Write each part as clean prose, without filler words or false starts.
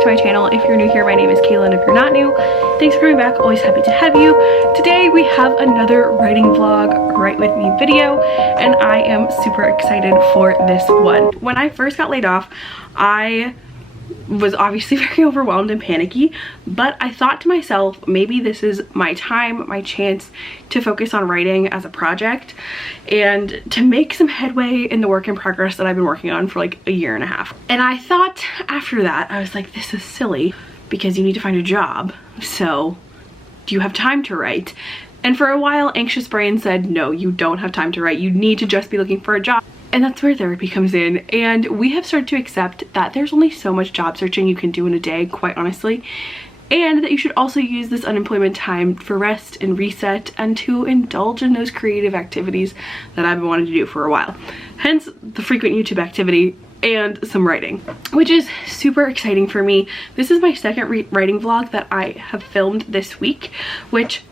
back to my channel. If you're new here, my name is Kayla, and if you're not new, thanks for coming back. Always happy to have you. Today we have another writing vlog, Write With Me video, and I am super excited for this one. When I first got laid off, I was obviously very overwhelmed and panicky, but I thought to myself, maybe this is my time, my chance to focus on writing as a project and to make some headway in the work in progress that I've been working on for like a year and a half. And I thought after that, I was like, this is silly because you need to find a job. So do you have time to write? And for a while, anxious brain said, no, you don't have time to write. You need to just be looking for a job. And that's where therapy comes in. And we have started to accept that there's only so much job searching you can do in a day, quite honestly. And that you should also use this unemployment time for rest and reset and to indulge in those creative activities that I've been wanting to do for a while. Hence the frequent YouTube activity and some writing, which is super exciting for me. This is my second writing vlog that I have filmed this week, which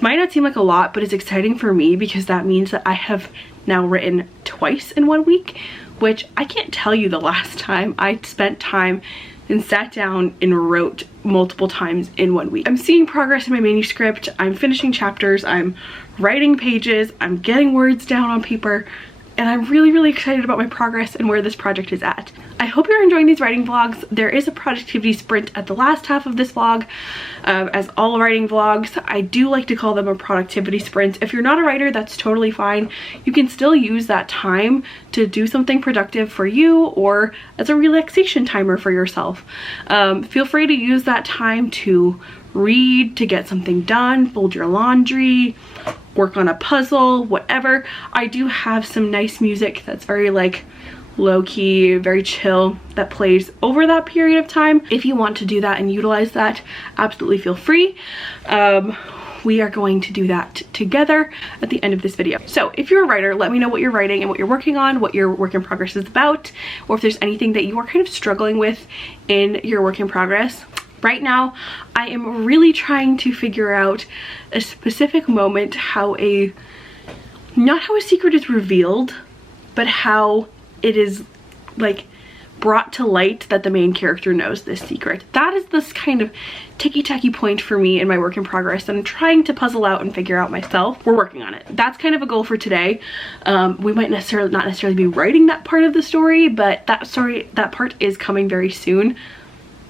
might not seem like a lot, but it's exciting for me because that means that I have now written twice in 1 week, which I can't tell you the last time I spent time and sat down and wrote multiple times in 1 week. I'm seeing progress in my manuscript, I'm finishing chapters, I'm writing pages, I'm getting words down on paper, and I'm really excited about my progress and where this project is at. I hope you're enjoying these writing vlogs. There is a productivity sprint at the last half of this vlog. As all writing vlogs, I do like to call them a productivity sprint. If you're not a writer, that's totally fine. You can still use that time to do something productive for you or as a relaxation timer for yourself. Feel free to use that time to read, to get something done, fold your laundry, work on a puzzle, whatever. I do have some nice music that's very like low-key, very chill, that plays over that period of time. If you want to do that and utilize that, absolutely feel free. We are going to do that together at the end of this video. So if you're a writer, let me know what you're writing and what you're working on, what your work in progress is about, or if there's anything that you are kind of struggling with in your work in progress. Right now, I am really trying to figure out a specific moment not how a secret is revealed, but how it is like brought to light that the main character knows this secret. That is this kind of ticky-tacky point for me in my work in progress that I'm trying to puzzle out and figure out myself. We're working on it. That's kind of a goal for today. We might not necessarily be writing that part of the story, but that part is coming very soon.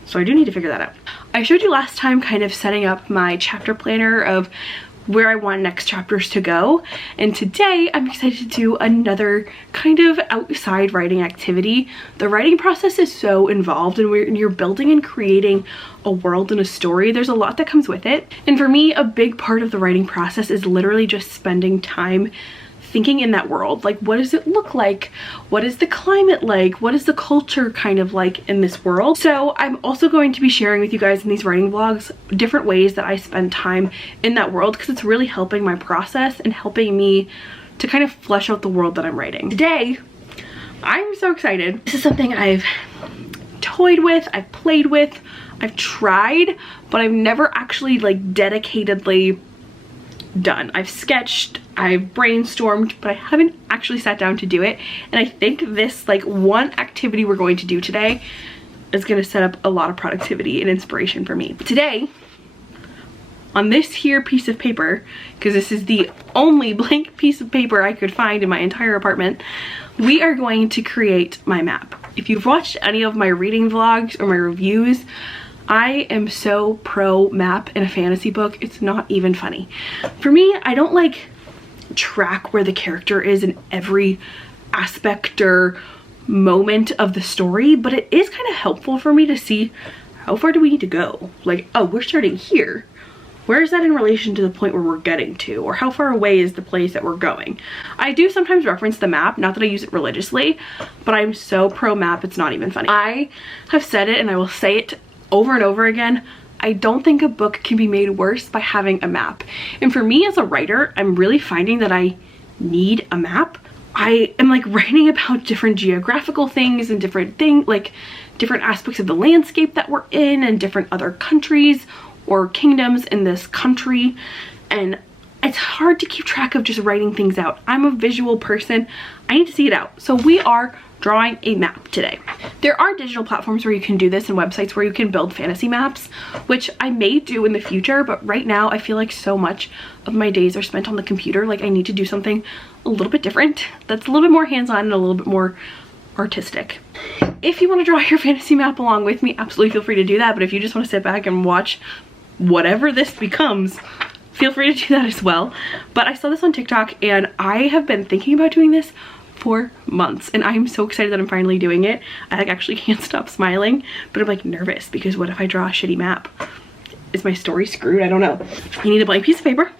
So I do need to figure that out. I showed you last time kind of setting up my chapter planner of where I want next chapters to go. And today I'm excited to do another kind of outside writing activity. The writing process is so involved, and when you're building and creating a world and a story, there's a lot that comes with it. And for me, a big part of the writing process is literally just spending time thinking in that world. Like, what does it look like? What is the climate like? What is the culture kind of like in this world? So I'm also going to be sharing with you guys in these writing vlogs different ways that I spend time in that world, because it's really helping my process and helping me to kind of flesh out the world that I'm writing. Today, I'm so excited. This is something I've toyed with, I've played with, I've tried, but I've never actually like dedicatedly done. I've sketched, I've brainstormed, but I haven't actually sat down to do it. And I think this like one activity we're going to do today is going to set up a lot of productivity and inspiration for me. Today, on this here piece of paper, because this is the only blank piece of paper I could find in my entire apartment, we are going to create my map. If you've watched any of my reading vlogs or my reviews, I am so pro map in a fantasy book, it's not even funny. For me, I don't like track where the character is in every aspect or moment of the story, but it is kind of helpful for me to see how far do we need to go. Like, oh, we're starting here. Where is that in relation to the point where we're getting to? Or how far away is the place that we're going? I do sometimes reference the map, not that I use it religiously, but I'm so pro map, it's not even funny. I have said it and I will say it over and over again. I don't think a book can be made worse by having a map. And for me as a writer, I'm really finding that I need a map. I am like writing about different geographical things and different aspects of the landscape that we're in and different other countries or kingdoms in this country. And it's hard to keep track of just writing things out. I'm a visual person. I need to see it out. So we are drawing a map today. There are digital platforms where you can do this and websites where you can build fantasy maps, which I may do in the future, but right now I feel like so much of my days are spent on the computer. Like I need to do something a little bit different that's a little bit more hands-on and a little bit more artistic. If you want to draw your fantasy map along with me, absolutely feel free to do that. But if you just want to sit back and watch whatever this becomes, feel free to do that as well. But I saw this on TikTok and I have been thinking about doing this for months and I'm so excited that I'm finally doing it. I like actually can't stop smiling, but I'm like nervous because what if I draw a shitty map? Is my story screwed? I don't know. You need a blank piece of paper.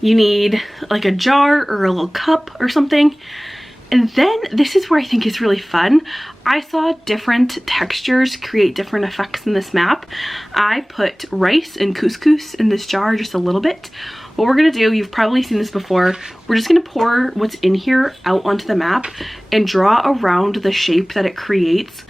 You need like a jar or a little cup or something. And then this is where I think is really fun. I saw different textures create different effects in this map. I put rice and couscous in this jar just a little bit. What we're gonna do, you've probably seen this before, we're just gonna pour what's in here out onto the map and draw around the shape that it creates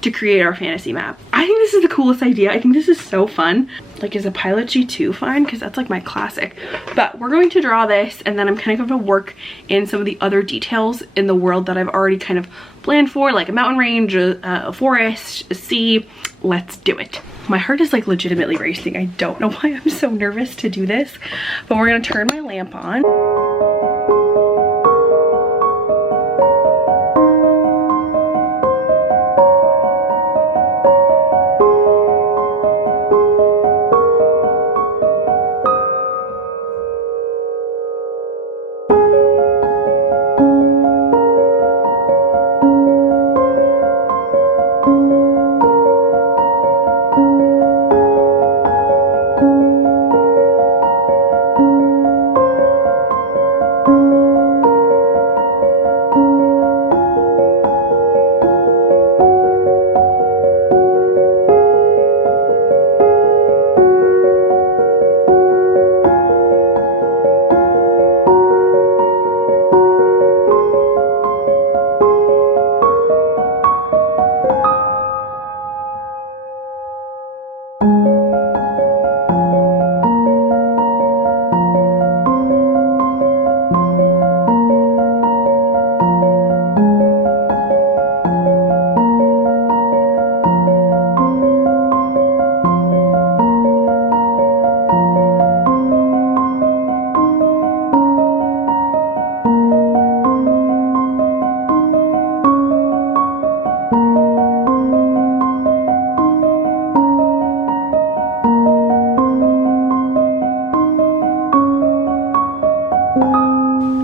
to create our fantasy map. I think this is the coolest idea. I think this is so fun. Like, is a Pilot G2 fine? Because that's like my classic. But we're going to draw this and then I'm kind of going to work in some of the other details in the world that I've already kind of planned for, like a mountain range, a forest, a sea. Let's do it. My heart is like legitimately racing. I don't know why I'm so nervous to do this, but we're going to turn my lamp on.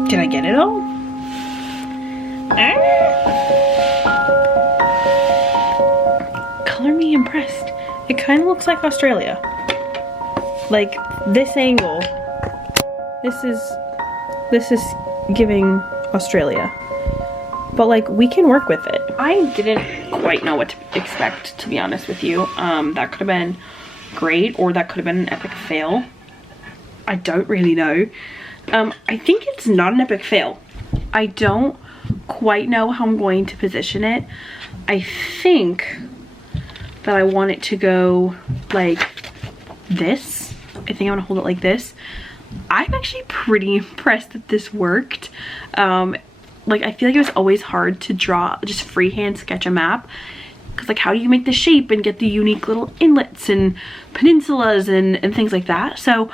Did I get it all? Color me impressed. It kind of looks like Australia. Like this angle. This is giving Australia. But like we can work with it. I didn't quite know what to expect, to be honest with you. That could have been great or that could have been an epic fail. I don't really know. I think it's not an epic fail. I don't quite know how I'm going to position it. I think that I want it to go like this. I think I want to hold it like this. I'm actually pretty impressed that this worked. Like I feel like it was always hard to draw, just freehand sketch a map. Because like how do you make the shape and get the unique little inlets and peninsulas and things like that. So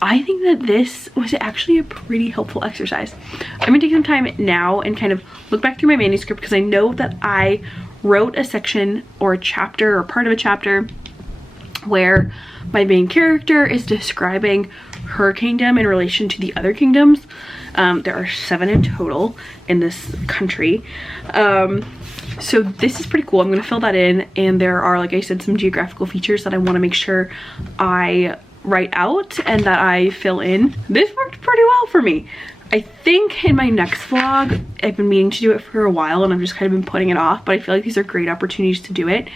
I think that this was actually a pretty helpful exercise. I'm gonna take some time now and kind of look back through my manuscript because I know that I wrote a section or a chapter or part of a chapter where my main character is describing her kingdom in relation to the other kingdoms. There are 7 in total in this country. So this is pretty cool. I'm gonna fill that in, and there are, like I said, some geographical features that I want to make sure I write out and that I fill in. This worked pretty well for me. I think in my next vlog, I've been meaning to do it for a while and I've just kind of been putting it off, but I feel like these are great opportunities to do it.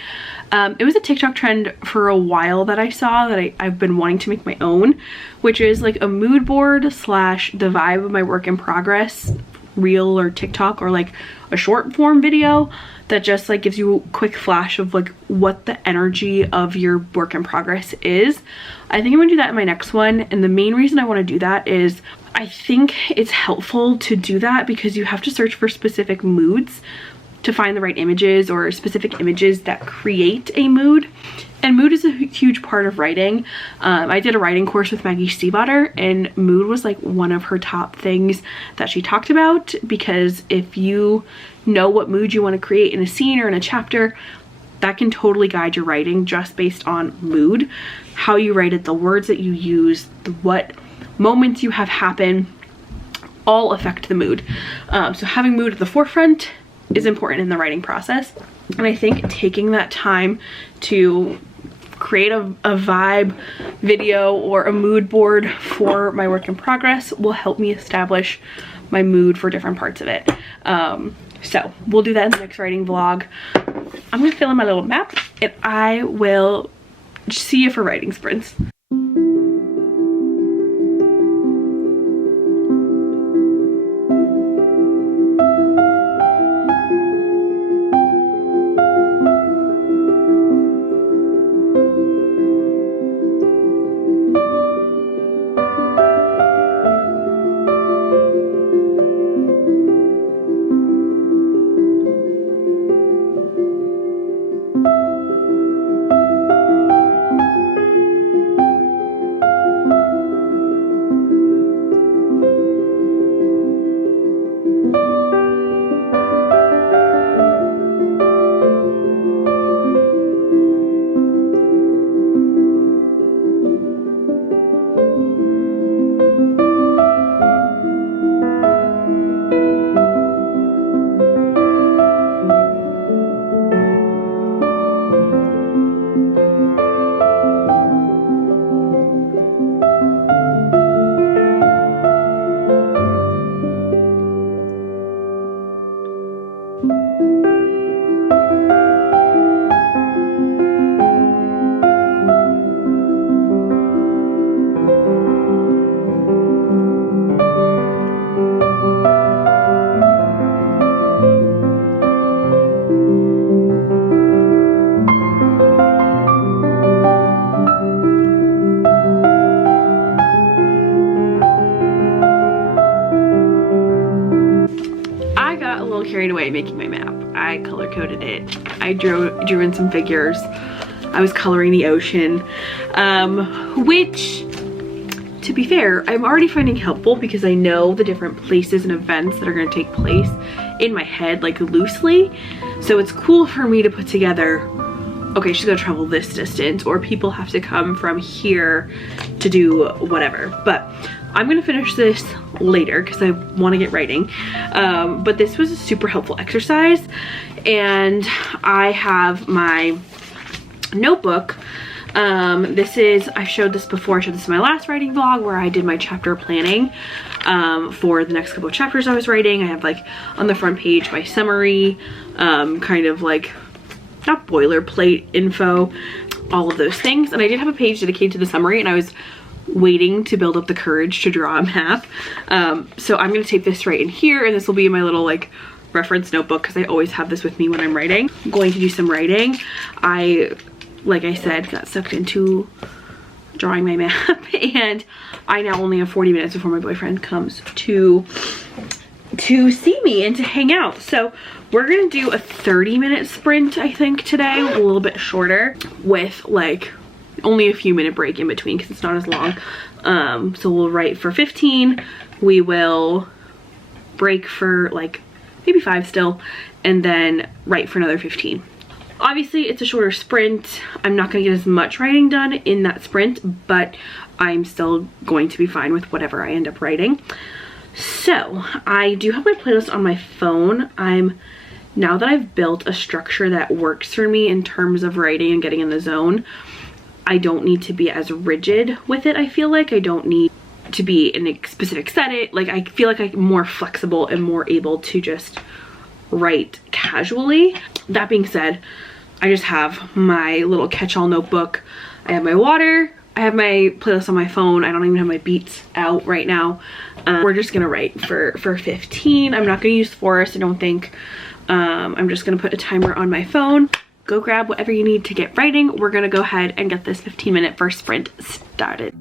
It was a TikTok trend for a while that I saw that I've been wanting to make my own, which is like a mood board slash the vibe of my work in progress reel or TikTok, or like a short form video that just like gives you a quick flash of like what the energy of your work in progress is. I think I'm gonna do that in my next one, and the main reason I want to do that is I think it's helpful to do that because you have to search for specific moods to find the right images or specific images that create a mood. And mood is a huge part of writing. I did a writing course with Maggie Stiefvater, and mood was like one of her top things that she talked about, because if you know what mood you want to create in a scene or in a chapter, that can totally guide your writing just based on mood. How you write it, the words that you use, what moments you have happen, all affect the mood. So having mood at the forefront is important in the writing process. And I think taking that time to create a vibe video or a mood board for my work in progress will help me establish my mood for different parts of it. So we'll do that in the next writing vlog. I'm gonna fill in my little map and I will see you for writing sprints. Carried away making my map. I color coded it. I drew in some figures. I was coloring the ocean, which, to be fair, I'm already finding helpful because I know the different places and events that are going to take place in my head, like loosely. So it's cool for me to put together, okay, she's gonna travel this distance, or people have to come from here to do whatever. But I'm gonna finish this later because I want to get writing. But this was a super helpful exercise, and I have my notebook. I showed this before. I showed this in my last writing vlog where I did my chapter planning for the next couple of chapters I was writing. I have like on the front page my summary, kind of like not boilerplate info, all of those things. And I did have a page dedicated to the summary, and I was waiting to build up the courage to draw a map. So I'm gonna tape this right in here, and this will be in my little like reference notebook because I always have this with me when I'm writing. I'm going to do some writing. Like I said, got sucked into drawing my map, and I now only have 40 minutes before my boyfriend comes to see me and to hang out. So we're gonna do a 30-minute sprint, I think, today, a little bit shorter, with like only a few minute break in between because it's not as long. So we'll write for 15, we will break for like maybe 5 still, and then write for another 15. Obviously it's a shorter sprint. I'm not gonna get as much writing done in that sprint, but I'm still going to be fine with whatever I end up writing. So I do have my playlist on my phone. Now that I've built a structure that works for me in terms of writing and getting in the zone, I don't need to be as rigid with it. I feel like I don't need to be in a specific setting. Like I feel like I'm more flexible and more able to just write casually. That being said, I just have my little catch-all notebook. I have my water. I have my playlist on my phone. I don't even have my beats out right now. We're just gonna write for 15. I'm not gonna use Forest, I don't think. I'm just gonna put a timer on my phone. Go grab whatever you need to get writing. We're gonna go ahead and get this 15-minute first sprint started.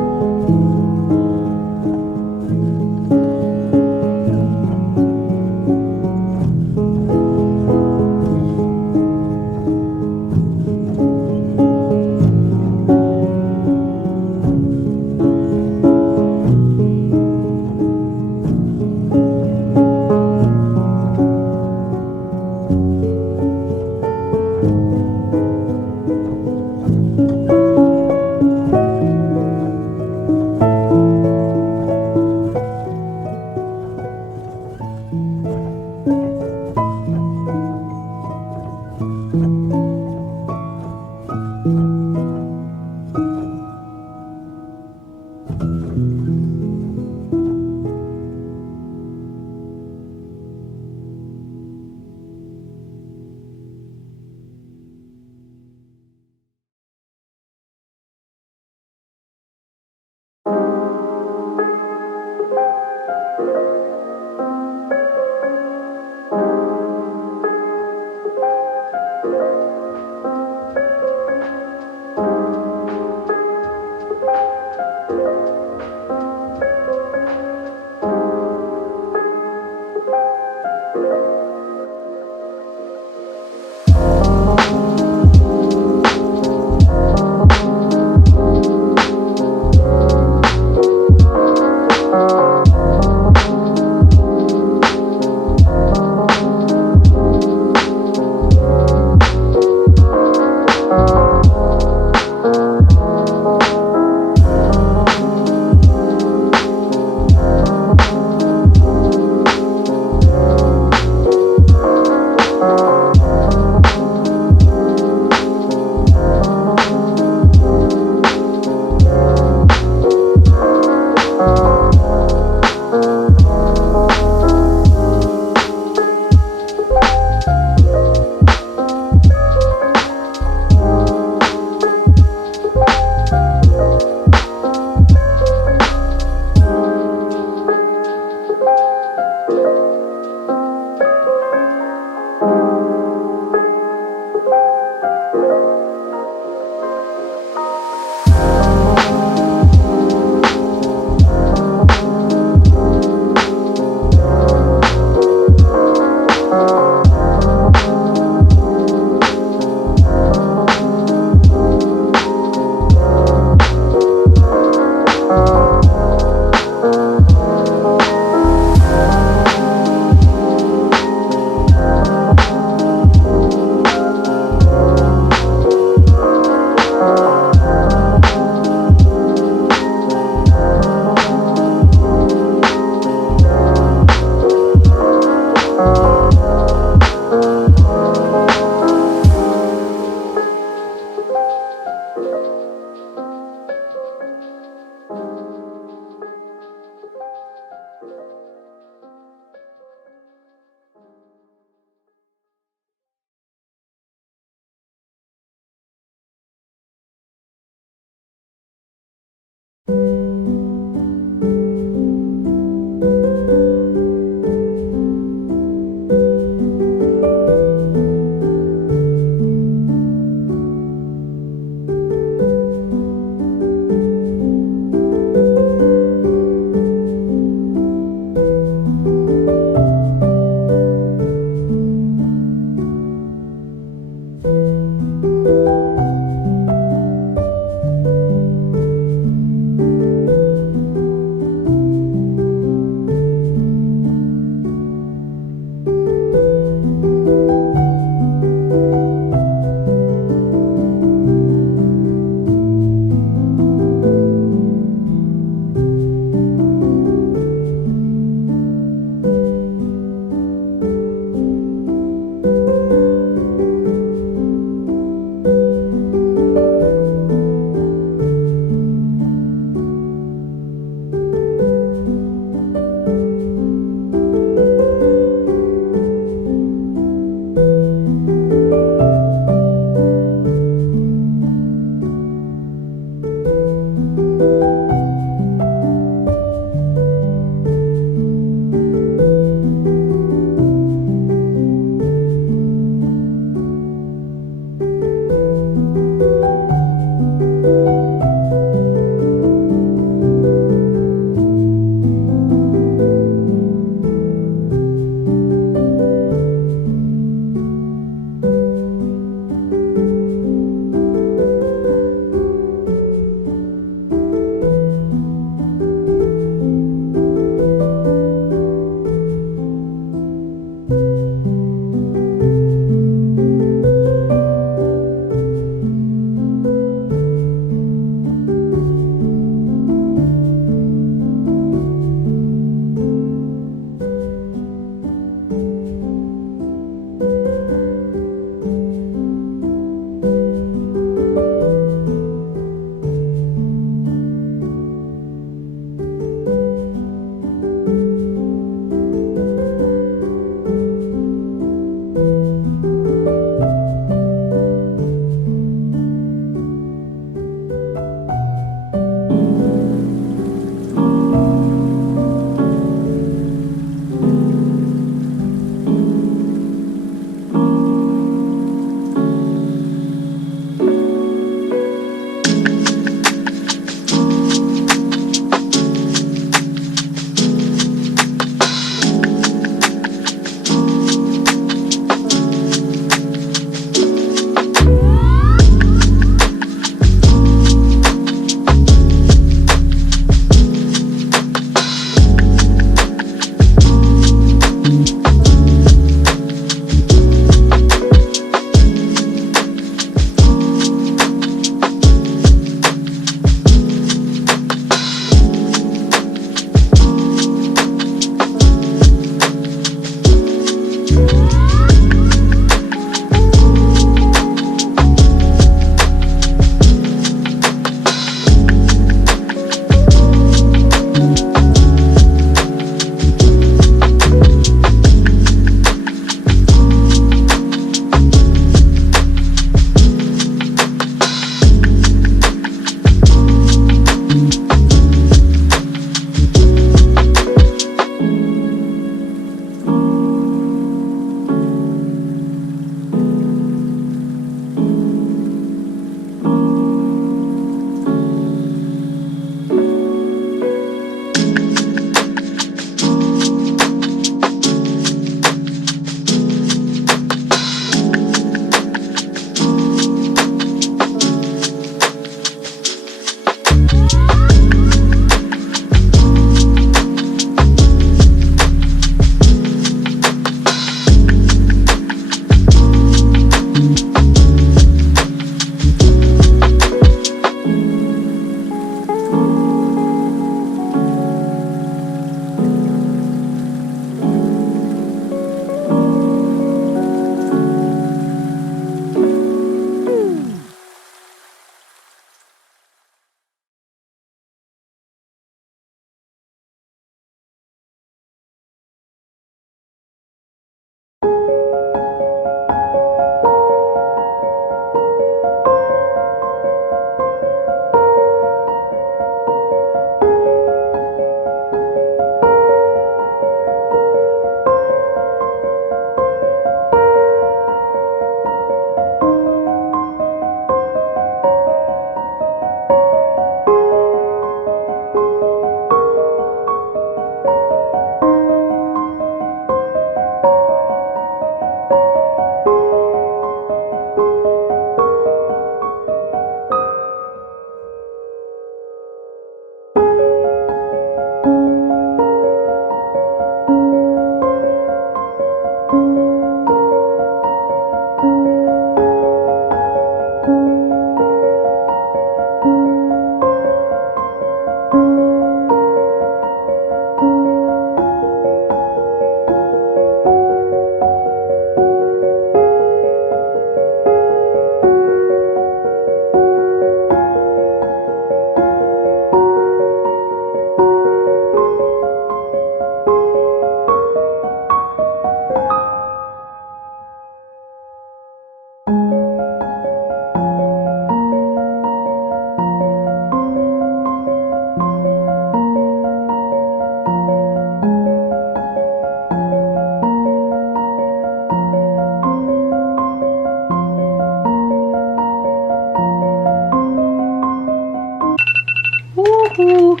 Woohoo!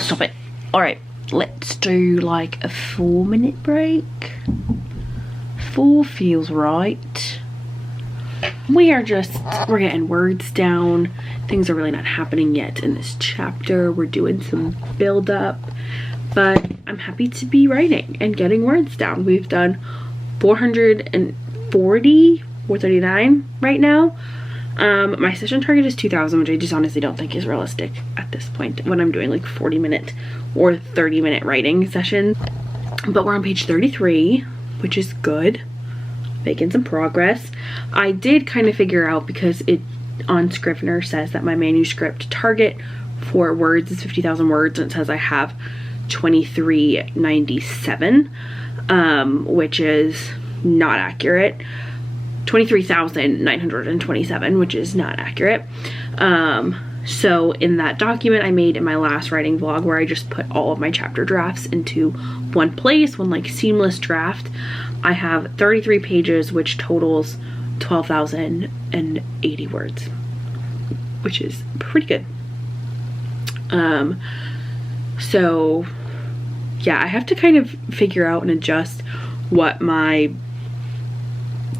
Stop it. Alright, let's do like a 4-minute break. 4 feels right. We're getting words down. Things are really not happening yet in this chapter. We're doing some build up, but I'm happy to be writing and getting words down. We've done 439 right now. My session target is 2,000, which I just honestly don't think is realistic at this point when I'm doing like 40-minute or 30-minute writing sessions. But we're on page 33, which is good. Making some progress. I did kind of figure out, because it on Scrivener says that my manuscript target for words is 50,000 words, and it says I have 2397, which is not accurate. 23,927, which is not accurate. So in that document I made in my last writing vlog, where I just put all of my chapter drafts into one place, one like seamless draft, I have 33 pages, which totals 12,080 words, which is pretty good. So yeah, I have to kind of figure out and adjust what my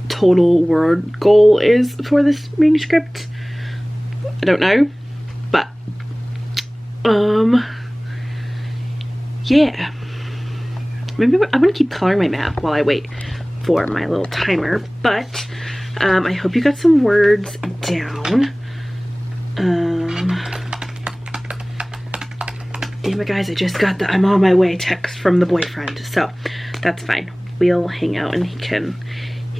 total word goal is for this manuscript. I don't know, but yeah, maybe I'm gonna keep coloring my map while I wait for my little timer. But I hope you got some words down. Damn it, guys, I just got the I'm on my way text from the boyfriend, so that's fine. We'll hang out and he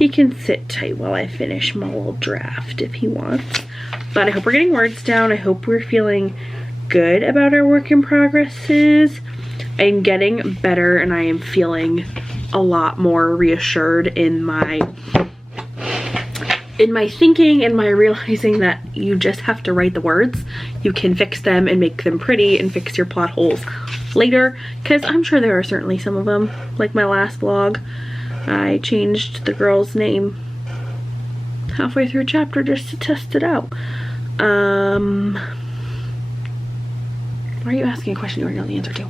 can sit tight while I finish my little draft if he wants. But I hope we're getting words down. I hope we're feeling good about our work in progresses. I'm getting better, and I am feeling a lot more reassured in my thinking and my realizing that you just have to write the words. You can fix them and make them pretty and fix your plot holes later, because I'm sure there are certainly some of them. Like my last vlog, I changed the girl's name halfway through a chapter just to test it out. Why are you asking a question you already know the answer to?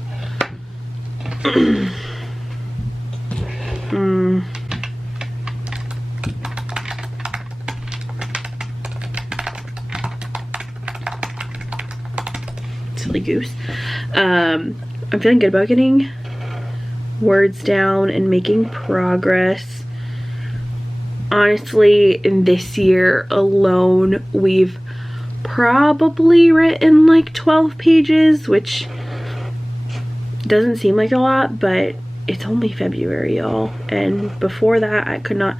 Silly goose. I'm feeling good about getting words down and making progress. Honestly, in this year alone, we've probably written like 12 pages, which doesn't seem like a lot, but it's only February, y'all. And before that, I could not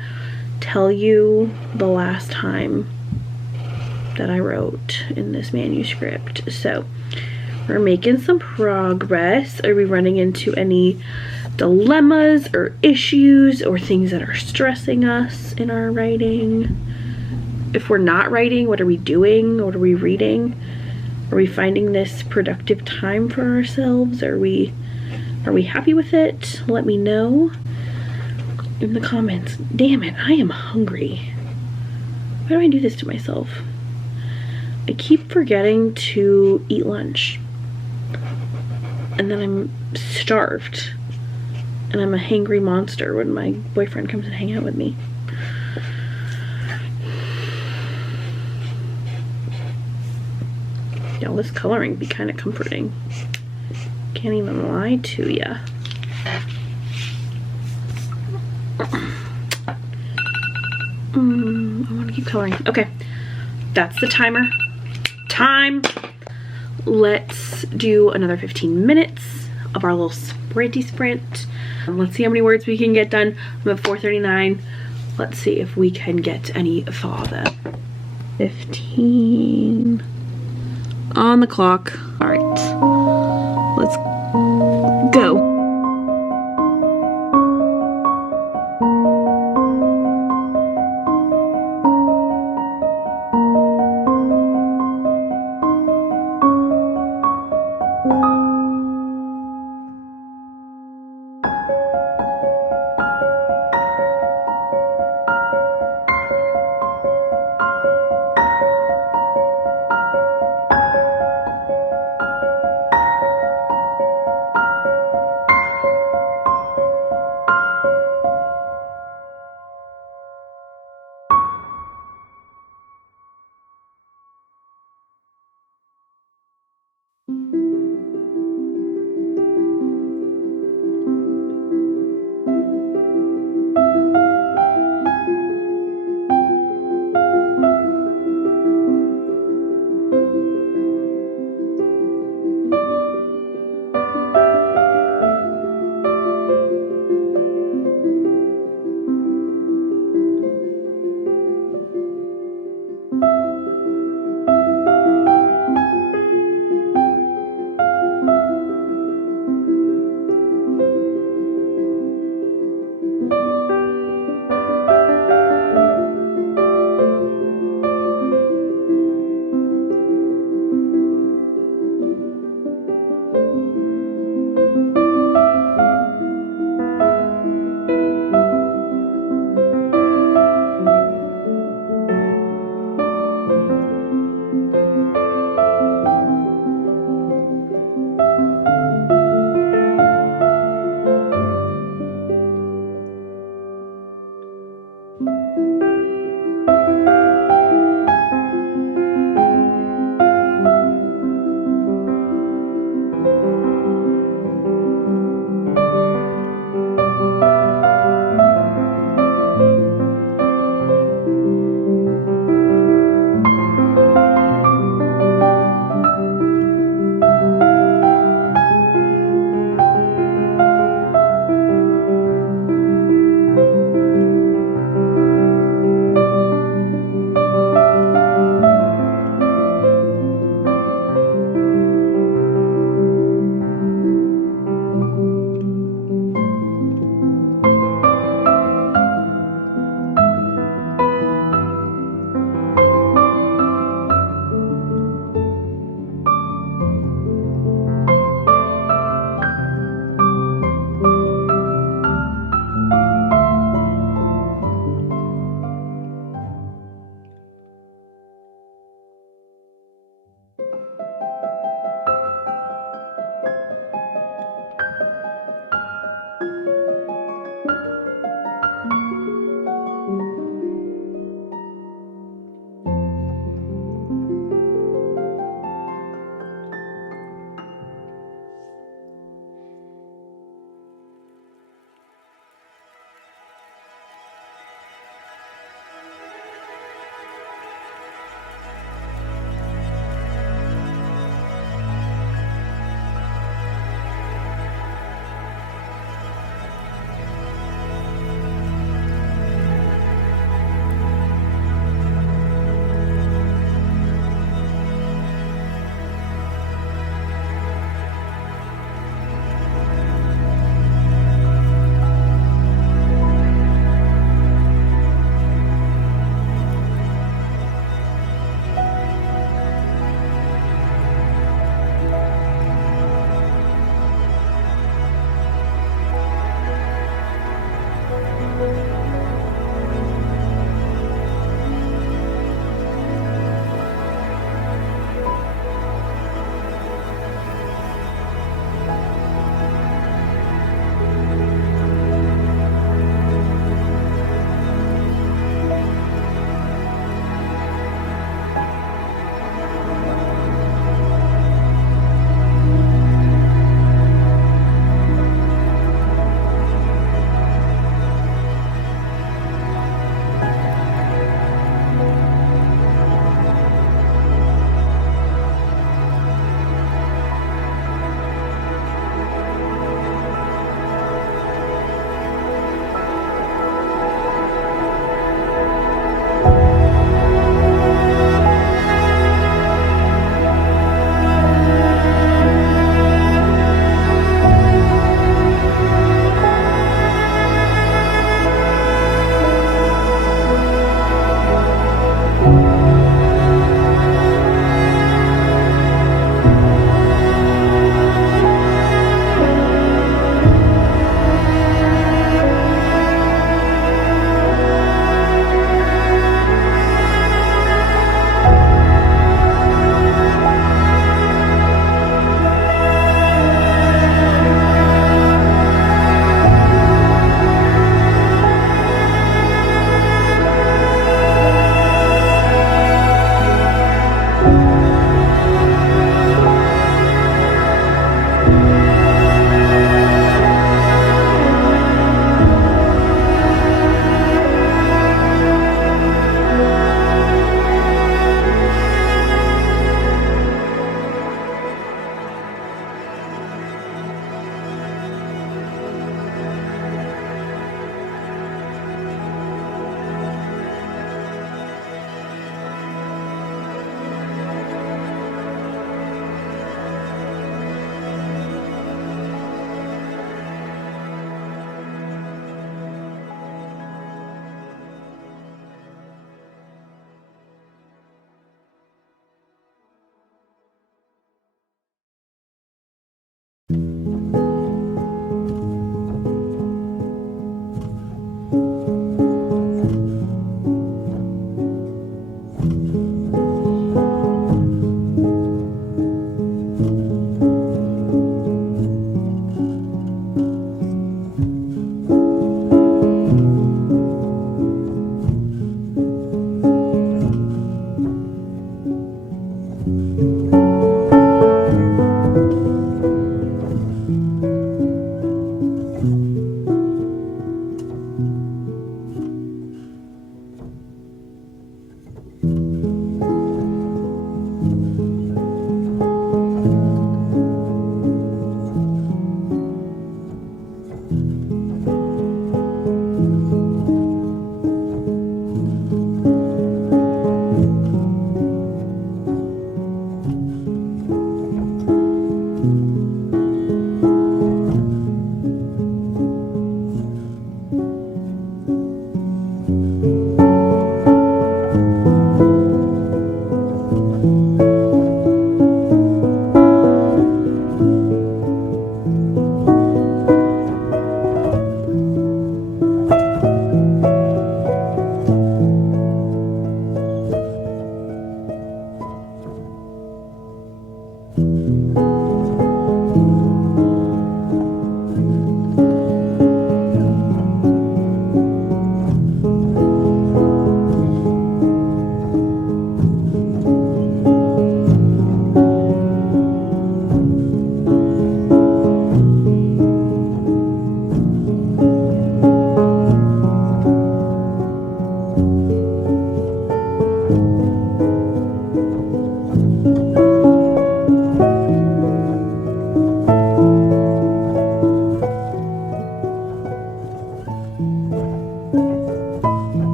tell you the last time that I wrote in this manuscript. So we're making some progress. Are we running into any dilemmas or issues or things that are stressing us in our writing? If we're not writing, what are we doing? What are we reading? Are we finding this productive time for ourselves? Are we happy with it? Let me know in the comments. Damn it, I am hungry. Why do I do this to myself? I keep forgetting to eat lunch, and then I'm starved, and I'm a hangry monster when my boyfriend comes and hang out with me. Y'all, this coloring be kind of comforting. Can't even lie to ya. I want to keep coloring. Okay, that's the timer. Time. Let's do another 15 minutes of our little sprinty sprint. Let's see how many words we can get done. I'm at 439. Let's see if we can get any farther. 15 on the clock. All right, let's go.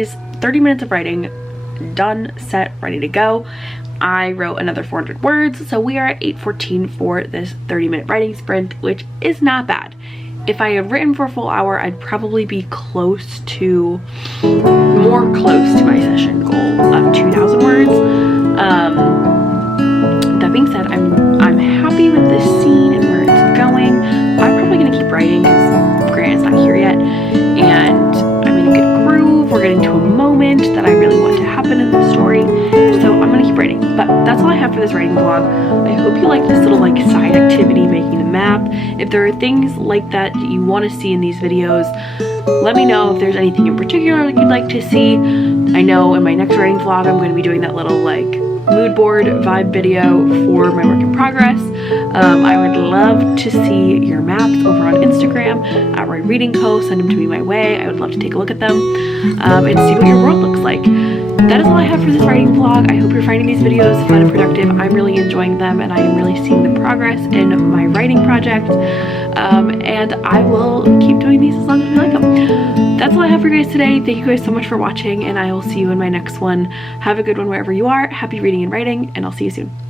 is 30 minutes of writing, done, set, ready to go. I wrote another 400 words, so we are at 8:14 for this 30-minute writing sprint, which is not bad. If I had written for a full hour, I'd probably be more close to my session goal of 2,000 words. That being said, I'm happy with this scene and where it's going. I'm probably gonna keep writing because Grant's not here yet, and I'm in a good groove. We're getting to a moment that I really want to happen in the story, so I'm gonna keep writing. But that's all I have for this writing vlog. I hope you like this little side activity, making the map. If there are things like that you want to see in these videos, let me know. If there's anything in particular you'd like to see. I know in my next writing vlog I'm going to be doing that little mood board vibe video for my work in progress. I would love to see your maps over on Instagram at RoyReadingCo. Send them to me my way. I would love to take a look at them and see what your world looks like. That is all I have for this writing vlog. I hope you're finding these videos fun and productive. I'm really enjoying them, and I am really seeing the progress in my writing project. And I will keep doing these as long as we like them. That's all I have for you guys today. Thank you guys so much for watching, and I will see you in my next one. Have a good one wherever you are. Happy reading and writing, and I'll see you soon.